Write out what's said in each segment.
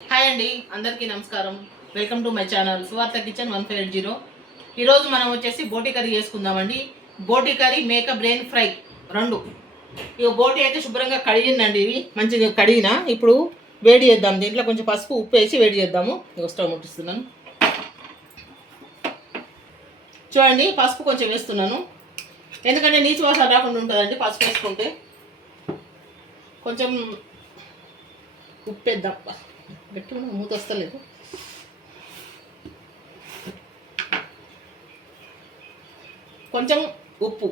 Hi అండి, అందరికీ నమస్కారం. వెల్కమ్ టు మై ఛానల్ సువార్త కిచెన్ 1580. ఈరోజు మనం వచ్చేసి బోటి కర్రీ చేసుకుందామండి. బోటి కర్రీ, మేక బ్రెయిన్ ఫ్రై రెండు. ఇక బోటి అయితే శుభ్రంగా కడిగిందండి. ఇవి మంచిగా కడిగిన. ఇప్పుడు వేడి చేద్దాం. దీంట్లో కొంచెం పసుపు, ఉప్పు వేసి వేడి చేద్దాము. స్టవ్ ముట్టిస్తున్నాను. చూడండి, పసుపు కొంచెం వేస్తున్నాను, ఎందుకంటే నీచు వాసన రాకుండా ఉంటుందండి పసుపు వేసుకుంటే. కొంచెం ఉప్పు వేద్దాం. గట్టి మూత వస్తలేదు. కొంచెం ఉప్పు,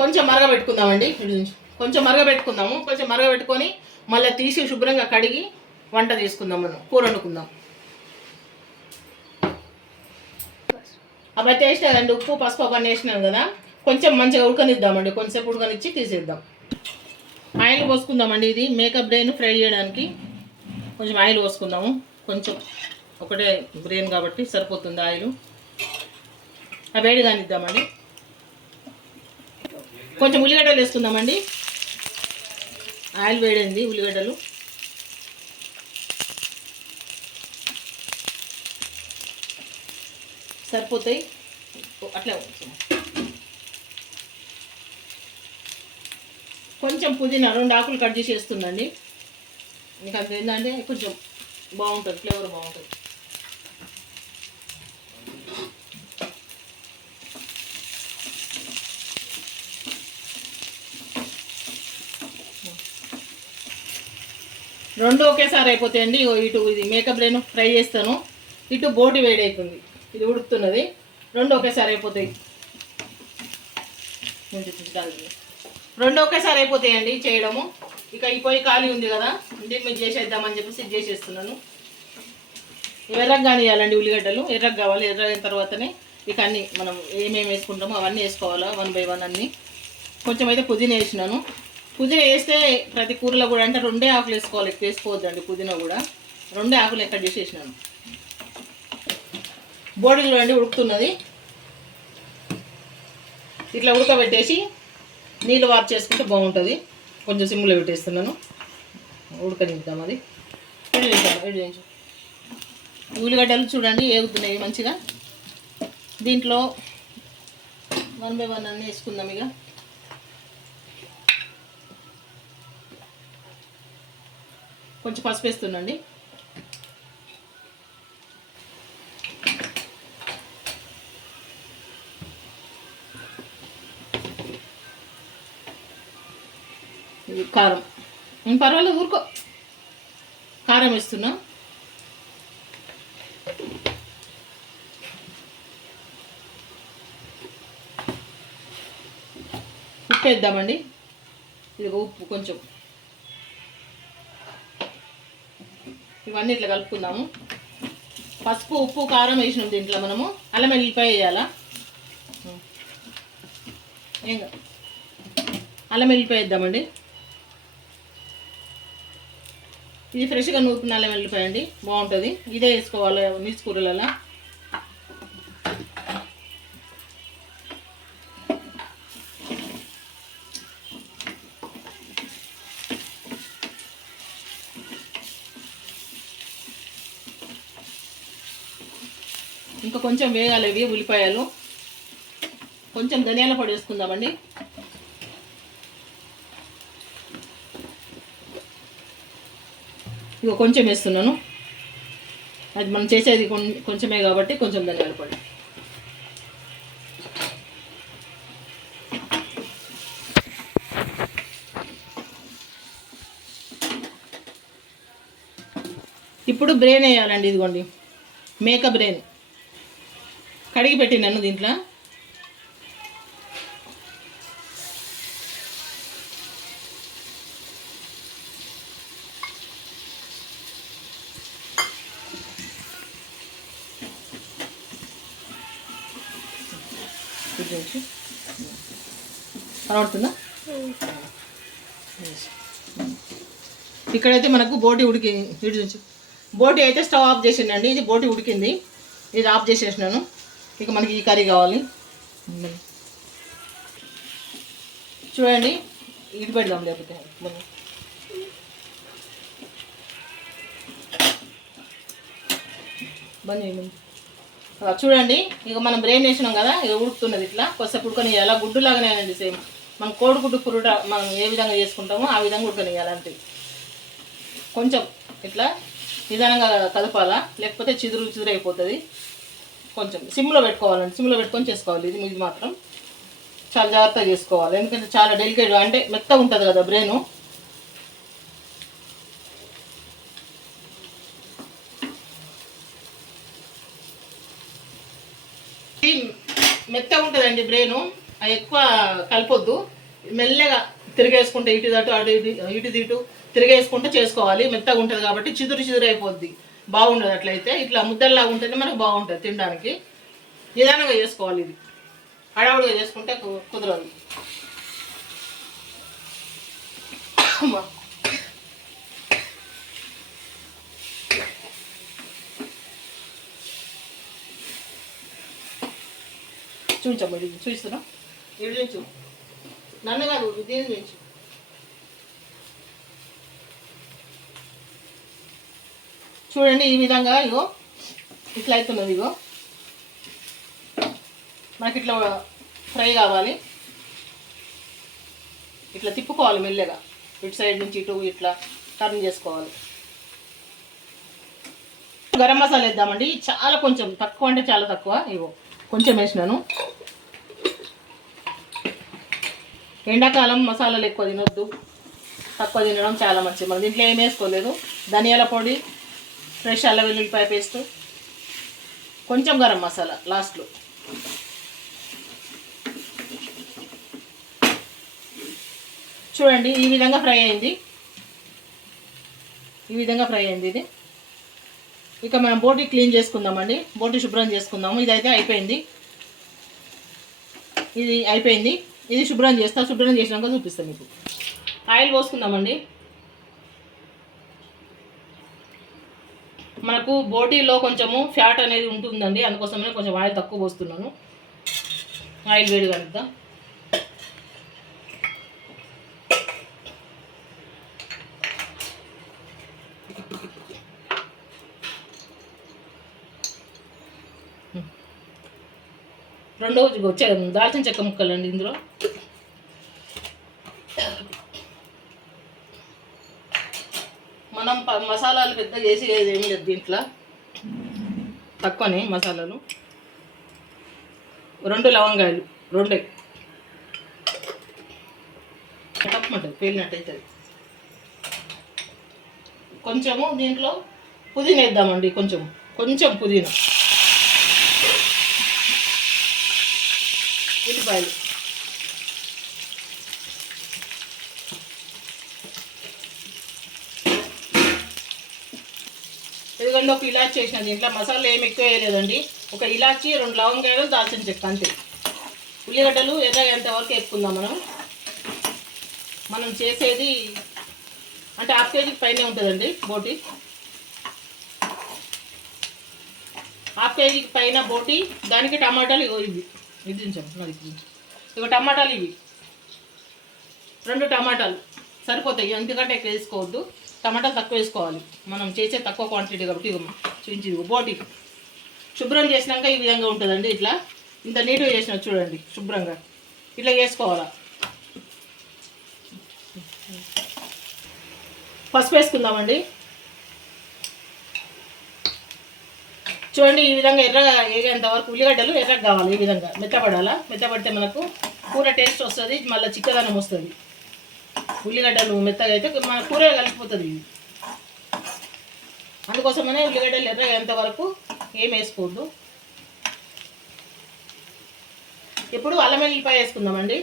కొంచెం మరగబెట్టుకుందామండి. కొంచెం మరగబెట్టుకుందాము. కొంచెం మరగబెట్టుకొని మళ్ళీ తీసి శుభ్రంగా కడిగి వంట చేసుకుందాం. మనం కూర వండుకుందాం. అవైతే వేసినా కదండి, ఉప్పు పసుపు అవన్నీ వేసినాం కదా. కొంచెం మంచిగా ఉడకనిద్దామండి. కొంచెంసేపు ఉడకనిచ్చి తీసేద్దాం. ఆయిల్ పోసుకుందామండి. ఇది మేక బ్రెయిన్ ఫ్రై చేయడానికి కొంచెం ఆయిల్ పోసుకుందాము. కొంచెం ఒకటే బ్రెయిన్ కాబట్టి సరిపోతుంది ఆయిల్. ఆ వేడి కానిద్దామండి. కొంచెం ఉల్లిగడ్డలు వేసుకుందామండి. ఆయిల్ వేడింది. ఉల్లిగడ్డలు సరిపోతాయి. అట్లా కొంచెం పుదీనా 2 ఆకులు కట్ చేసి వేస్తుందండి. మీకు అంత ఏంటంటే కొంచెం బాగుంటుంది, ఫ్లేవర్ బాగుంటుంది. రెండు ఒకేసారి అయిపోతాయండి. ఇటు ఇది మేకప్ బ్రెయిన్ ఫ్రై చేస్తాను, ఇటు బోటి వేడి అవుతుంది, ఇది ఉడుకుతున్నది. రెండు ఒకేసారి అయిపోతాయి. రెండు ఒకేసారి అయిపోతాయండి చేయడము. ఇక ఈ పొయ్యి ఖాళీ ఉంది కదా, దీన్ని మీరు చేసేద్దామని చెప్పేసి ఇది చేసేస్తున్నాను. ఎర్రగా కానియాలండి. ఉల్లిగడ్డలు ఎర్రగా కావాలి. ఎర్రగైన తర్వాతనే ఇక అన్నీ మనం ఏమేమి వేసుకుంటామో అవన్నీ వేసుకోవాలా, 1 by 1 అన్నీ. కొంచెం అయితే పుదీనా వేసినాను. పుదీనా వేస్తే ప్రతి కూరలో కూడా అంటే 2 ఆకులు వేసుకోవాలి, ఎక్కువ వేసుకోవద్దండి. పుదీనా కూడా 2 ఆకులు ఎక్కడ చేసేసినాను. బోడీలో అండి ఉడుకుతున్నది. ఇట్లా ఉడకబెట్టేసి నీళ్ళు వార్ చేసుకుంటే బాగుంటుంది. కొంచెం సిమ్లో పెట్టేస్తున్నాను, ఉడకనిద్దాం. అది ఉల్లిగడ్డలు చూడండి ఏగుతున్నాయి మంచిగా. దీంట్లో 1 by 1 అన్నీ వేసుకుందాం. ఇక కొంచెం పసుపు వేస్తుందండి. కారం పర్వాలేదు, ఊరుకో. కారం వేస్తున్నా. ఉప్పు వేద్దామండి. ఇది ఉప్పు కొంచెం. ఇవన్నీ ఇట్లా కలుపుకుందాము. పసుపు, ఉప్పు, కారం వేసినాం. దీంట్లో మనము అల్లం వెల్లిపాయ వేయాలా. ఏం అల్లం వెల్లిపాయ వేద్దామండి. ఇది ఫ్రెష్గా నూరుకున్న అల్లం వెల్లిపాయ అండి, బాగుంటుంది. ఇదే వేసుకోవాలి నీచు కూరలలో. ఇంకా కొంచెం వేయాలి ఇవి ఉల్లిపాయలు. కొంచెం ధనియాల పొడి వేసుకుందామండి. ఇక కొంచెం వేస్తున్నాను. అది మనం చేసేది కొంచెమే కాబట్టి కొంచెం ధనియాల పొడి. ఇప్పుడు బ్రెయిన్ వేయాలండి. ఇదిగోండి మేక బ్రెయిన్ కడిగి పెట్టినాను దీంట్లో. కనబడుతుందా? ఇక్కడైతే మనకు బోటి ఉడికి బోటి అయితే స్టవ్ ఆఫ్ చేసిండండి. ఇది బోటి ఉడికింది, ఇది ఆఫ్ చేసేసినాను. ఇక మనకి ఈ కర్రీ కావాలి. చూడండి, ఇది పెడదాం. లేకపోతే బంద్ చేయండి. చూడండి ఇక మనం బ్రెయిన్ వేసినాం కదా, ఇక ఉడుకుతున్నది. ఇట్లా కొద్దిసేపు ఉడకనియాలి. గుడ్డులాగానేనండి సేమ్ మనం కోడిగుడ్డు పురుట మనం ఏ విధంగా చేసుకుంటామో ఆ విధంగా ఉడకనియాలి అంతే. కొంచెం ఇట్లా నిదానంగా కలపాలా, లేకపోతే చిదురు చిదురు అయిపోతుంది. కొంచెం సిమ్లో పెట్టుకోవాలండి, సిమ్లో పెట్టుకొని చేసుకోవాలి. ఇది మాత్రం చాలా జాగ్రత్తగా చేసుకోవాలి, ఎందుకంటే చాలా డెలికేట్, అంటే మెత్తగా ఉంటుంది కదా బ్రెయిన్. మెత్తగా ఉంటుందండి బ్రెయిన్, అది ఎక్కువ కలపొద్దు. మెల్లగా తిరిగేసుకుంటే ఇటు అటు అటు ఇటు ఇటు తిరిగేసుకుంటే చేసుకోవాలి. మెత్తగా ఉంటుంది కాబట్టి చిదురు చిదురు అయిపోద్ది, బాగుండదు. అట్లయితే ఇట్లా ముద్దల్లాగా ఉంటేనే మనకు బాగుంటుంది తినడానికి. నిదానంగా చేసుకోవాలి, ఇది హడావుడిగా చేసుకుంటే కుదరదు. చూపించమ్మా, ఇది చూపిస్తున్నా. ఇవి చూపించు, నన్ను కాదు దీన్ని చూపించు. చూడండి ఈ విధంగా ఇగో ఇట్లా అవుతున్నది. ఇగో మనకి ఇట్లా ఫ్రై కావాలి. ఇట్లా తిప్పుకోవాలి మెల్లగా, ఇటు సైడ్ నుంచి ఇటు ఇట్లా టర్న్ చేసుకోవాలి. గరం మసాలా వేద్దామండి. చాలా కొంచెం తక్కువ, అంటే చాలా తక్కువ. ఇగో కొంచెం వేసినాను. ఎండాకాలం మసాలాలు ఎక్కువ తినొద్దు, తక్కువ తినడం చాలా మంచిది. మనం దీంట్లో ఏం వేసుకోలేదు. ధనియాల పొడి, ఫ్రెష్ అల్లం వెల్లుల్లిపాయ పేస్ట్, కొంచెం గరం మసాలా లాస్ట్లో. చూడండి ఈ విధంగా ఫ్రై అయింది, ఈ విధంగా ఫ్రై అయింది. ఇది ఇక మనం బోటి క్లీన్ చేసుకుందామండి, బోటి శుభ్రం చేసుకుందాము. ఇదైతే అయిపోయింది, ఇది అయిపోయింది. ఇది శుభ్రం చేస్తా, శుభ్రం చేసినాక చూపిస్తాను మీకు. ఆయిల్ పోసుకుందామండి. మనకు బోటీలో కొంచెము ఫ్యాట్ అనేది ఉంటుందండి, అందుకోసమే కొంచెం ఆయిల్ తక్కువ పోస్తున్నాను. ఆయిల్ వేడి కలుద్దాం. రెండో దాల్చిన చెక్క ముక్కలండి ఇందులో. మనం మసాలాలు పెద్ద చేసి ఏమి లేదు దీంట్లో, తక్కువనే మసాలాలు. 2 లవంగాయలు, 2 తప్పమంటుంది, పేలినట్టు అవుతుంది. కొంచెము దీంట్లో పుదీనా వేద్దామండి, కొంచెం కొంచెం పుదీనా. ఉల్లిపాయలు, ఎందుకంటే ఒక ఇలాచి వేసిన దీంట్లో. మసాలా ఏమి ఎక్కువ వేయలేదండి, ఒక ఇలాచి, 2 లవంగాయలు, దాల్చిన చెక్క అంతే. ఉల్లిగడ్డలు ఎర్రగేంతవరకు వేసుకుందాం. మనం చేసేది అంటే 1/2 కేజీకి పైనే ఉంటుందండి బోటి. 1/2 కేజీకి పైన బోటి. దానికి టమాటాలు ఇగో ఇవి ఇగో టమాటాలు ఇవి 2 టమాటాలు సరిపోతాయి, ఎందుకంటే ఎక్కువ వేసుకోవద్దు. టమాటాలు తక్కువ వేసుకోవాలి, మనం చేసే తక్కువ క్వాంటిటీ కాబట్టి. చూపించి బోటి శుభ్రం చేసినాక ఈ విధంగా ఉంటుందండి. ఇట్లా ఇంత నీట్గా చేసిన చూడండి, శుభ్రంగా ఇట్లా చేసుకోవాలా. పసుపు వేసుకుందామండి. చూడండి ఈ విధంగా ఎర్రగా వేగేంత వరకు ఉల్లిగడ్డలు ఎర్రగా కావాలి. ఈ విధంగా మెత్తపడాలా, మెత్తపడితే మనకు కూర టేస్ట్ వస్తుంది, మళ్ళీ చిక్కదనం వస్తుంది. ఉల్లిగడ్డలు మెత్తగా అయితే మన కూర కలిసిపోతుంది ఇది. అందుకోసమనే ఉల్లిగడ్డలు ఎర్రగా ఎంత వరకు ఏం వేసుకోవద్దు. ఇప్పుడు అల్లం వెల్లుల్లిపాయ వేసుకుందామండి.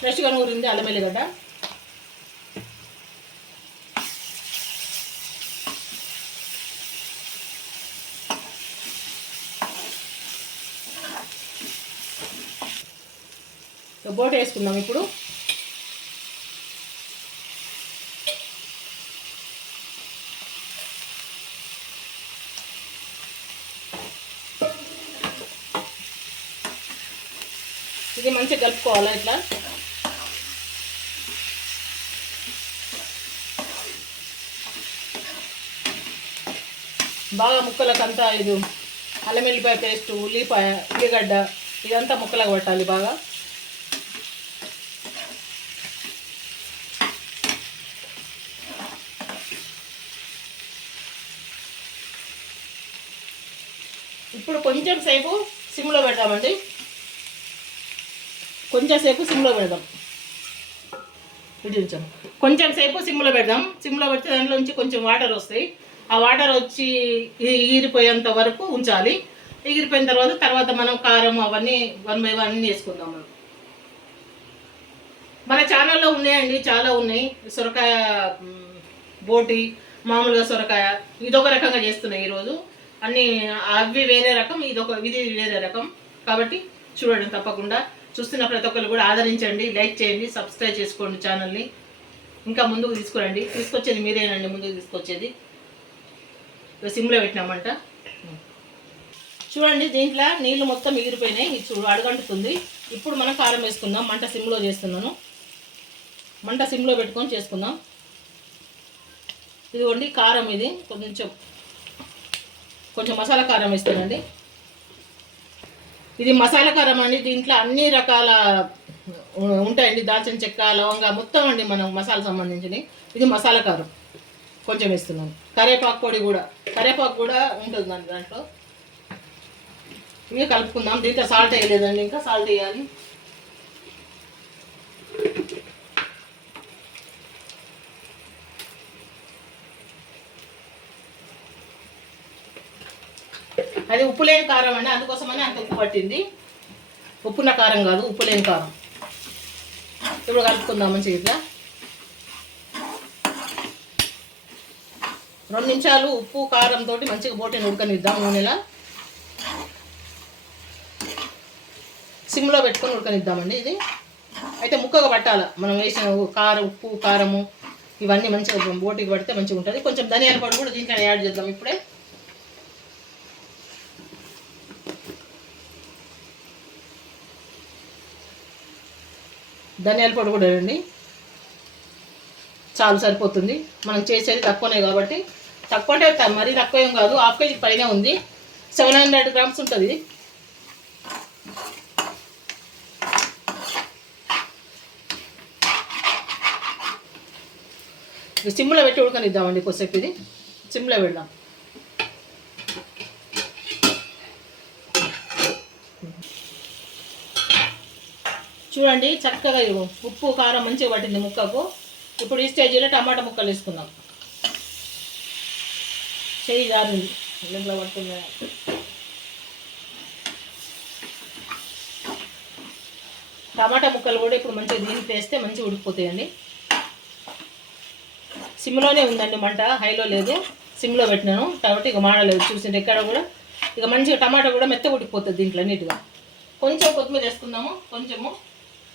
ఫ్రెష్గా నూరింది అల్లం వెల్లిగడ్డ. బోటి వేసుకుందాం ఇప్పుడు. ఇది మంచిగా కలుపుకోవాలి ఇట్లా. బాగా ముక్కలకంతా ఇది అల్లం వెల్లిపాయ పేస్టు, ఉల్లిగడ్డ ఇదంతా ముక్కలకు పట్టాలి బాగా. ఇప్పుడు కొంచెం సేపు సిమ్లో పెడదామండి. కొంచెం సేపు సిమ్లో పెడదాం. కొంచెం సేపు సిమ్లో పెడదాం. సిమ్లో పెడితే దాంట్లో నుంచి కొంచెం వాటర్ వస్తాయి. ఆ వాటర్ వచ్చి ఎగిరిపోయేంత వరకు ఉంచాలి. ఎగిరిపోయిన తర్వాత మనం కారం అవన్నీ 1 by 1 వేసుకుందాం. మన ఛానల్లో ఉన్నాయండి, చాలా ఉన్నాయి. సొరకాయ బోటి, మామూలుగా సొరకాయ ఇదొక రకంగా చేస్తున్నాయి ఈరోజు. అన్నీ అవి వేరే రకం, ఇది వేరే రకం. కాబట్టి చూడండి, తప్పకుండా చూస్తున్న ప్రతి ఒక్కరు కూడా ఆదరించండి, లైక్ చేయండి, సబ్స్క్రైబ్ చేసుకోండి ఛానల్ని. ఇంకా ముందుకు తీసుకొచ్చేది మీరేనండి, ముందుకు తీసుకొచ్చేది. సిమ్లో పెట్టినామంట. చూడండి, దీంట్లో నీళ్ళు మొత్తం ఎగిరిపోయినాయి. ఇది అడుగంటుతుంది. ఇప్పుడు మనం కారం వేసుకుందాం. మంట సిమ్లో చేస్తున్నాను. మంట సిమ్లో పెట్టుకొని చేసుకుందాం. ఇదిగోండి కారం, ఇది కొంచెం మసాలా కారం వేస్తానండి. ఇది మసాలా కారం అండి. దీంట్లో అన్ని రకాల ఉంటాయండి, దాల్చిన చెక్క, లవంగా మొత్తం అండి మనం మసాలా సంబంధించినవి. ఇది మసాలా కారం కొంచెం వేస్తున్నాను. కరివేపాకు పొడి కూడా, కరివేపాకు కూడా ఉంటుందండి దాంట్లో. ఇవి కలుపుకుందాం. దీంట్లో సాల్ట్ వేయలేదండి, ఇంకా సాల్ట్ వేయాలి. అది ఉప్పు లేని కారం అండి, అందుకోసమని అంత ఉప్పు పట్టింది. ఉప్పున్న కారం కాదు, ఉప్పు లేని కారం. ఇప్పుడు కలుపుకుందాం మంచిగా. ఇట్లా 2 నిమిషాలు ఉప్పు కారంతో మంచిగా బోటిని ఉడకనిద్దాం. నూనెలా సిమ్లో పెట్టుకొని ఉడకనిద్దామండి. ఇది అయితే ముక్కగా పట్టాలి. మనం వేసిన ఉప్పు కారము ఇవన్నీ మంచిగా బోటికి పడితే మంచిగా ఉంటుంది. కొంచెం ధనియాల పొడి కూడా దీంట్లో యాడ్ చేద్దాం. ఇప్పుడే ధనియాల పొడి కూడా వేయండి, చాలు సరిపోతుంది. మనం చేసేది తక్కువనే కాబట్టి, తక్కువ అంటే మరీ తక్కువ ఏం కాదు, 1/2 kg పైన ఉంది. 700 grams ఉంటుంది. సిమ్లో పెట్టి ఉడకనిద్దామండి కొద్దిసేపు. ఇది సిమ్లో పెడదాం. చూడండి, చక్కగా ఉప్పు కారం మంచిగా పట్టింది ముక్కకు. ఇప్పుడు ఈ స్టేజీలో టమాటా ముక్కలు వేసుకుందాం. చేయి జారింది, ఇంట్లో పడుతుంది. టమాటా ముక్కలు కూడా ఇప్పుడు మంచిగా దీనికి వేస్తే మంచిగా ఉడికిపోతాయండి. సిమ్లోనే ఉందండి మంట, హైలో లేదు. సిమ్లో పెట్టినాను కాబట్టి ఇక మాడలేదు. చూసింటే ఎక్కడ కూడా ఇక మంచిగా టమాటా కూడా మెత్తగా ఉడికిపోతుంది దీంట్లో నీట్గా. కొంచెం కొత్తిమీర వేసుకుందాము, కొంచెము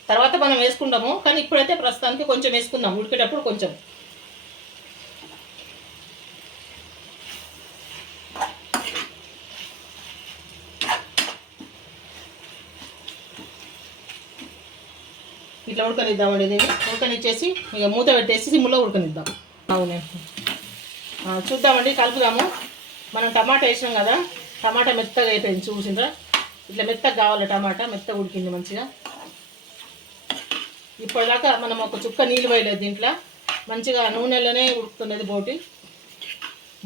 తర్వాత మనం వేసుకుంటాము. కానీ ఇప్పుడైతే ప్రస్తుతానికి కొంచెం వేసుకుందాం. ఉడికేటప్పుడు కొంచెం. ఇట్లా ఉడకనిద్దామండి. ఇది ఉడకనిచ్చేసి ఇక మూత పెట్టేసి సిమ్లో ఉడకనిద్దాం. అవునే, చూద్దామండి, కలుపుదాము. మనం టమాటా వేసినాం కదా, టమాటా మెత్తగా అయిపోయింది. చూసిండ్రా, ఇట్లా మెత్తగా కావాలి. టమాటా మెత్తగా ఉడికింది మంచిగా. ఇప్పటిదాకా మనం ఒక చుక్క నీళ్ళు వేయలేదు దీంట్లో, మంచిగా నూనెలోనే ఉడుకుతున్నది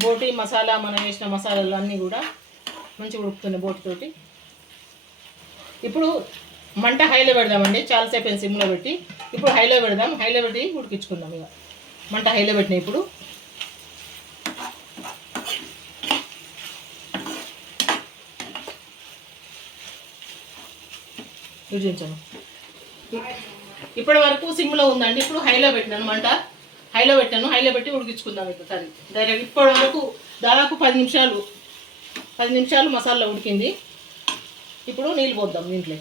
బోటి మసాలా. మనం వేసిన మసాలాలు అన్నీ కూడా మంచిగా ఉడుకుతున్నాయి బోటితోటి. ఇప్పుడు మంట హైలో పెడదామండి. చాలాసేపు అయిన సిమ్లో పెట్టి ఇప్పుడు హైలో పెడదాం. హైలో పెట్టి ఉడికించుకుందాం. ఇక మంట హైలో పెట్టినాయి. ఇప్పుడు చూపించాను. ఇప్పటి వరకు సిమ్లో ఉందండి. ఇప్పుడు హైలో పెట్టినాను, మంట హైలో పెట్టాను. హైలో పెట్టి ఉడికించుకుందాం. ఇప్పుడు కర్రీ డైరెక్ట్ ఇప్పటి వరకు దాదాపు 10 నిమిషాలు మసాలా ఉడికింది. ఇప్పుడు నీళ్ళు పోద్దాం దీంట్లో.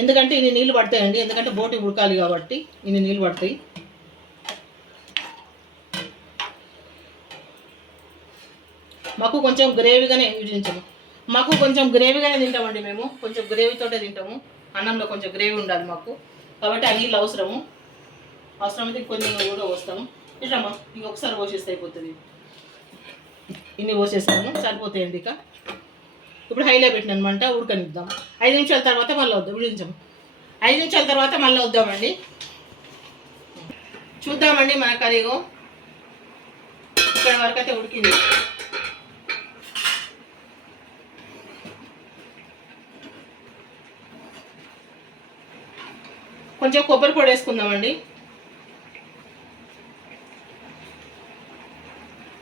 ఎందుకంటే ఇన్ని నీళ్ళు పడతాయండి, ఎందుకంటే బోటి ఉడకాలి కాబట్టి ఇన్ని నీళ్ళు పడతాయి. మాకు కొంచెం గ్రేవీగానే తింటామండి మేము. కొంచెం గ్రేవీతోటే తింటాము. అన్నంలో కొంచెం గ్రేవీ ఉండాలి మాకు. కాబట్టి ఆ నీళ్ళు అవసరమైతే కొన్ని కూడా పోస్తాము. ఇట్లమ్మా ఇంక ఒకసారి పోసేస్తే అయిపోతుంది. ఇన్ని పోసేస్తాను సరిపోతాయండి. ఇక ఇప్పుడు హైలో పెట్టినమాట ఉడకనిద్దాం. 5 నిమిషాల తర్వాత మళ్ళీ వద్దాం. ఉడికించాము 5 నిమిషాల తర్వాత మళ్ళీ వద్దామండి. చూద్దామండి మన కర్రీగో ఇక్కడ వరకు అయితే ఉడికింది. కొంచెం కొబ్బరి పొడి వేసుకుందామండి.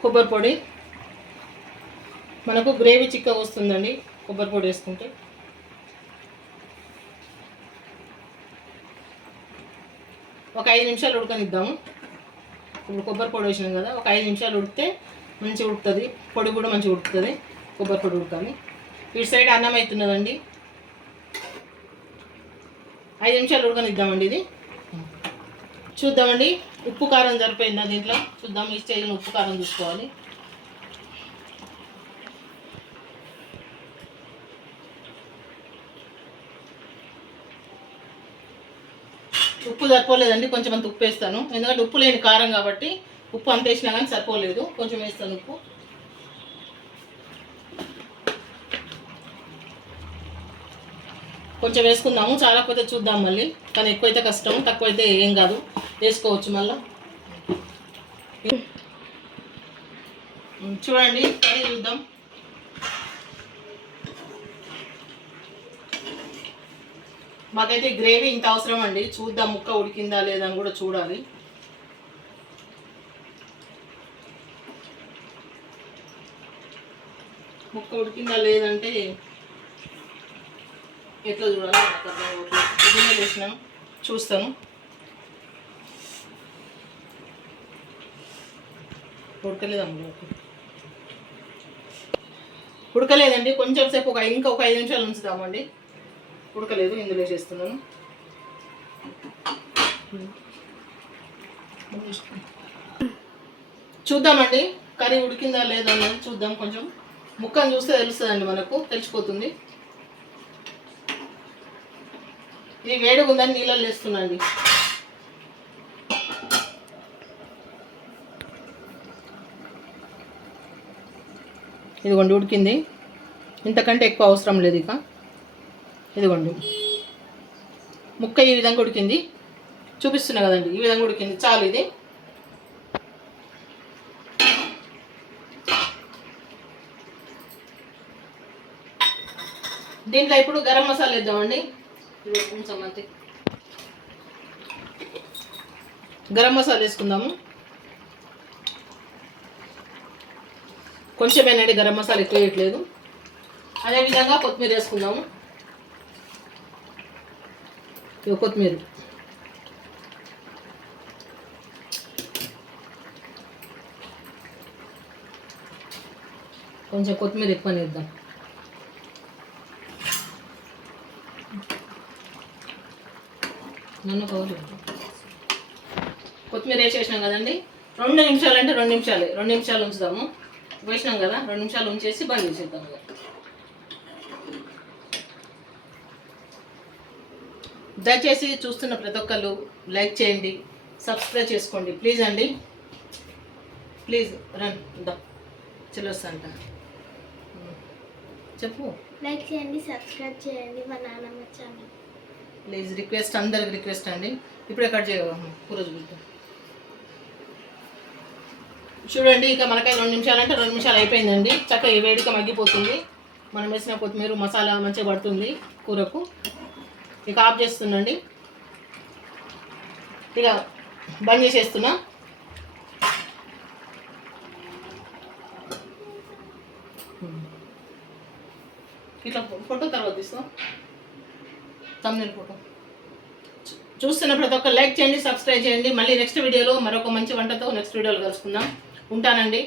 కొబ్బరి పొడి మనకు గ్రేవీ చిక్కగా వస్తుందండి కొబ్బరి పొడి వేసుకుంటే. ఒక 5 నిమిషాలు ఉడకనిద్దాము. ఇప్పుడు కొబ్బరి పొడి వేసినాం కదా, ఒక 5 నిమిషాలు ఉడికితే మంచిగా ఉడుకుతుంది. పొడి కూడా మంచిగా ఉడుకుతుంది. కొబ్బరి పొడి ఉడకాలి. ఇటు సైడ్ అన్నం అవుతున్నదండి. 5 నిమిషాలు ఉడకనిద్దామండి. ఇది చూద్దామండి ఉప్పు కారం సరిపోయిందా దీంట్లో చూద్దాం. ఈ స్టేజ్లో ఉప్పు కారం చూసుకోవాలి. ఉప్పు సరిపోలేదండి, కొంచెం అంత ఉప్పు వేస్తాను. ఎందుకంటే ఉప్పు లేని కారం కాబట్టి ఉప్పు అంత వేసినా కానీ సరిపోలేదు. కొంచెం వేస్తాను ఉప్పు. కొంచెం వేసుకుందాము. చాలా పోతే చూద్దాం మళ్ళీ. కానీ ఎక్కువైతే కష్టం, తక్కువైతే ఏం కాదు, వేసుకోవచ్చు మళ్ళీ. చూడండి కర్రీ చూద్దాం. మాకైతే గ్రేవీ ఇంత అవసరం అండి. చూద్దాం ముక్క ఉడికిందా లేదా అని కూడా చూడాలి. ముక్క ఉడికిందా లేదంటే ఎట్లా చూడాలి నాకు వేసినాం చూస్తాను. ఉడకలేదండి. కొంచెం సేపు ఇంకా ఒక 5 నిమిషాలు ఉంచుదామండి. ఉడకలేదు, ఇందులో వేసేస్తున్నాను. చూద్దామండి కర్రీ ఉడికిందా లేదా అన్నది చూద్దాం. కొంచెం ముక్కను చూస్తే తెలుస్తుందండి, మనకు తెలిసిపోతుంది. ఇది వేడిగా ఉందని నీళ్ళల్లో వేస్తున్నాండి. ఇదిగోండి ఉడికింది. ఇంతకంటే ఎక్కువ అవసరం లేదు. ఇక ఇదిగోండి ముక్క ఈ విధంగా ఉడికింది. చూపిస్తున్నా కదండి, ఈ విధంగా ఉడికింది. చాలు ఇది. దీంట్లో ఇప్పుడు గరం మసాలా వేద్దామండి. గరం మసాలా వేసుకుందాము. కొంచెమేనండి, గరం మసాలా ఎక్కువ వేయట్లేదు. అదేవిధంగా కొత్తిమీర వేసుకుందాము. కొత్తిమీర కొంచెం కొత్తిమీర ఎక్కువ వేద్దాం. కొత్తిమీర వేసేసినాం కదండి. 2 నిమిషాలు అంటే 2 నిమిషాలే, 2 నిమిషాలు ఉంచుదాము. వేసినాం కదా, 2 నిమిషాలు ఉంచేసి బంద్ చేసేద్దాం. దయచేసి చూస్తున్న ప్రతి ఒక్కళ్ళు లైక్ చేయండి, సబ్స్క్రైబ్ చేసుకోండి ప్లీజ్ అండి. ప్లీజ్ రన్ దా చెల్లొస్తా చెప్పు. లైక్ చేయండి, సబ్స్క్రైబ్ చేయండి మా నాన్నమ్మ ఛానల్ ప్లీజ్. రిక్వెస్ట్, అందరికి రిక్వెస్ట్ అండి. ఇప్పుడే కట్ చేయగలము కూరజు బిడ్డ. చూడండి ఇక మనకైతే 2 నిమిషాలు అంటే 2 నిమిషాలు అయిపోయిందండి. చక్కగా ఈ వేడిగా మగ్గిపోతుంది. మనం వేసిన కొత్తిమీర మసాలా మంచిగా పడుతుంది కూరకు. ఇక ఆఫ్ చేస్తుందండి. ఇక బంద్ చేసేస్తున్నా. ఇట్లా ఫోటో తర్వాత తీస్తాం, తమ్ముని ఫోటో. చూస్తున్న ప్రతి ఒక్క లైక్ చేయండి, సబ్స్క్రైబ్ చేయండి. మళ్ళీ నెక్స్ట్ వీడియోలో మరొక మంచి వంటతో నెక్స్ట్ వీడియోలో కలుసుకుందాం. ఉంటానండి.